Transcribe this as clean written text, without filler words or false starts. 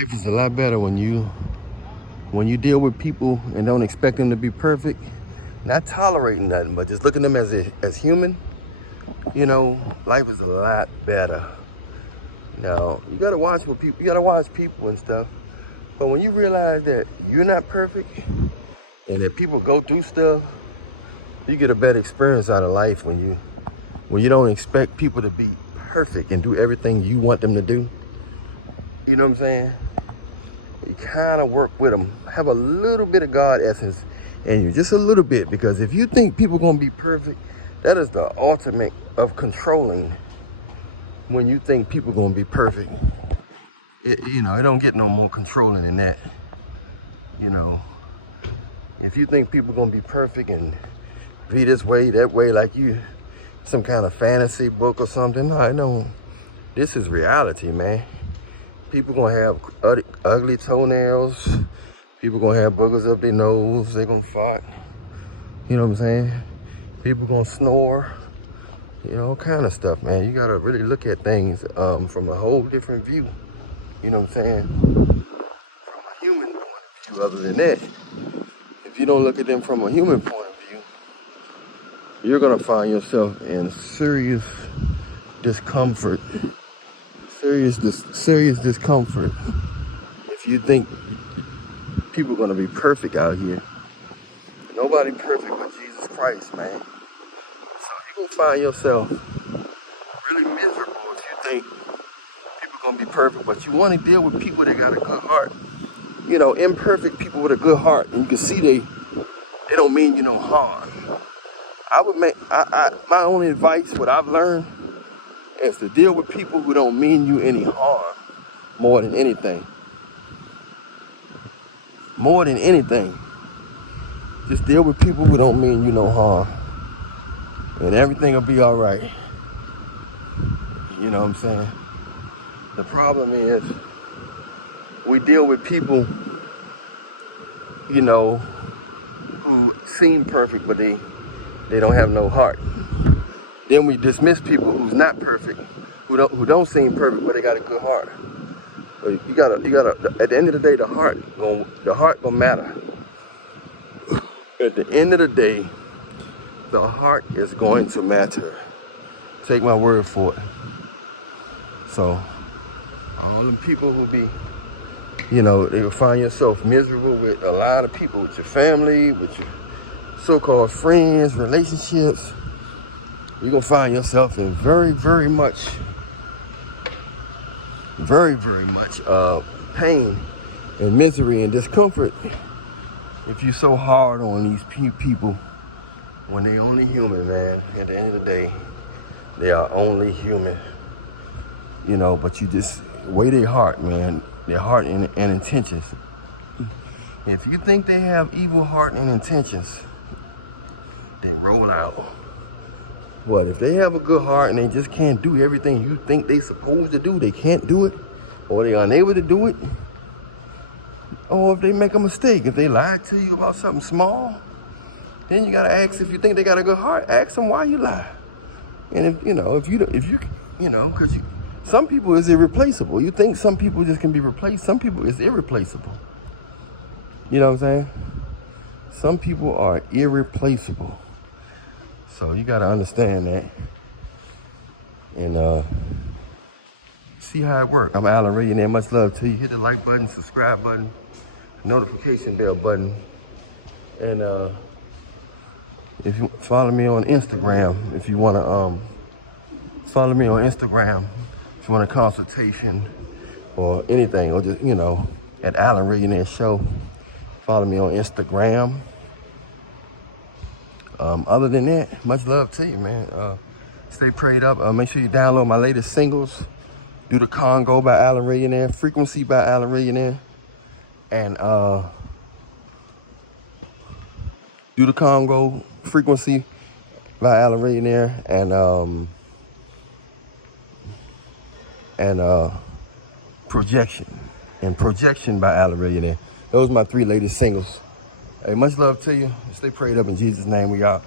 Life is a lot better when you deal with people and don't expect them to be perfect, not tolerating nothing, but just looking at them as human. You know, life is a lot better. Now, you gotta watch what people, you gotta watch people and stuff. But when you realize that you're not perfect and that people go through stuff, you get a better experience out of life when you don't expect people to be perfect and do everything you want them to do. You know what I'm saying? You kind of work with them. Have a little bit of God essence in you, just a little bit, because if you think people gonna be perfect, that is the ultimate of controlling. When you think people gonna be perfect, it don't get no more controlling than that. You know, if you think people gonna be perfect and be this way, that way, like you some kind of fantasy book or something, no, I know this is reality, man. People gonna have ugly toenails. People gonna have boogers up their nose. They gonna fart. You know what I'm saying? People gonna snore. You know, all kind of stuff, man. You gotta really look at things from a whole different view. You know what I'm saying? From a human point of view. Other than that, if you don't look at them from a human point of view, you're gonna find yourself in serious discomfort. Serious discomfort if you think people are gonna be perfect out here. Nobody perfect but Jesus Christ, man. So you're gonna find yourself really miserable if you think people gonna be perfect, but you want to deal with people that got a good heart. You know, imperfect people with a good heart, and you can see they don't mean you no harm. My only advice, what I've learned, is to deal with people who don't mean you any harm more than anything. More than anything. Just deal with people who don't mean you no harm. And everything will be all right. You know what I'm saying? The problem is we deal with people, you know, who seem perfect, but they don't have no heart. Then we dismiss people who's not perfect, who don't seem perfect, but they got a good heart. So you gotta. At the end of the day, the heart gonna matter. At the end of the day, the heart is going to matter. Take my word for it. So all them people who be, you know, they will find yourself miserable with a lot of people, with your family, with your so-called friends, relationships. You're gonna find yourself in very, very much pain and misery and discomfort if you're so hard on these people when they're only human, man. At the end of the day, they are only human. You know, but you just weigh their heart, man, their heart and intentions. If you think they have evil heart and intentions, they roll out. But if they have a good heart and they just can't do everything you think they supposed to do, they can't do it, or they're unable to do it, or if they make a mistake, if they lie to you about something small, then you gotta ask, if you think they got a good heart, ask them why you lie. And because some people is irreplaceable. You think some people just can be replaced. Some people is irreplaceable. You know what I'm saying? Some people are irreplaceable. So you gotta understand that. And see how it works. I'm Alan Rayionaire. Much love to you. Hit the like button, subscribe button, notification bell button. And if you follow me on Instagram, if you wanna follow me on Instagram, if you want a consultation or anything, or just, you know, at Alan Rayionaire Show, follow me on Instagram. Other than that, much love to you, man. Stay prayed up. Make sure you download my latest singles, Do the Congo by Alan Rayionaire, Frequency by Alan Rayionaire, and Do the Congo, Frequency by Alan Rayionaire, and Projection by Alan Rayionaire. Those are my 3 latest singles. Hey, much love to you. Stay prayed up in Jesus' name. We out.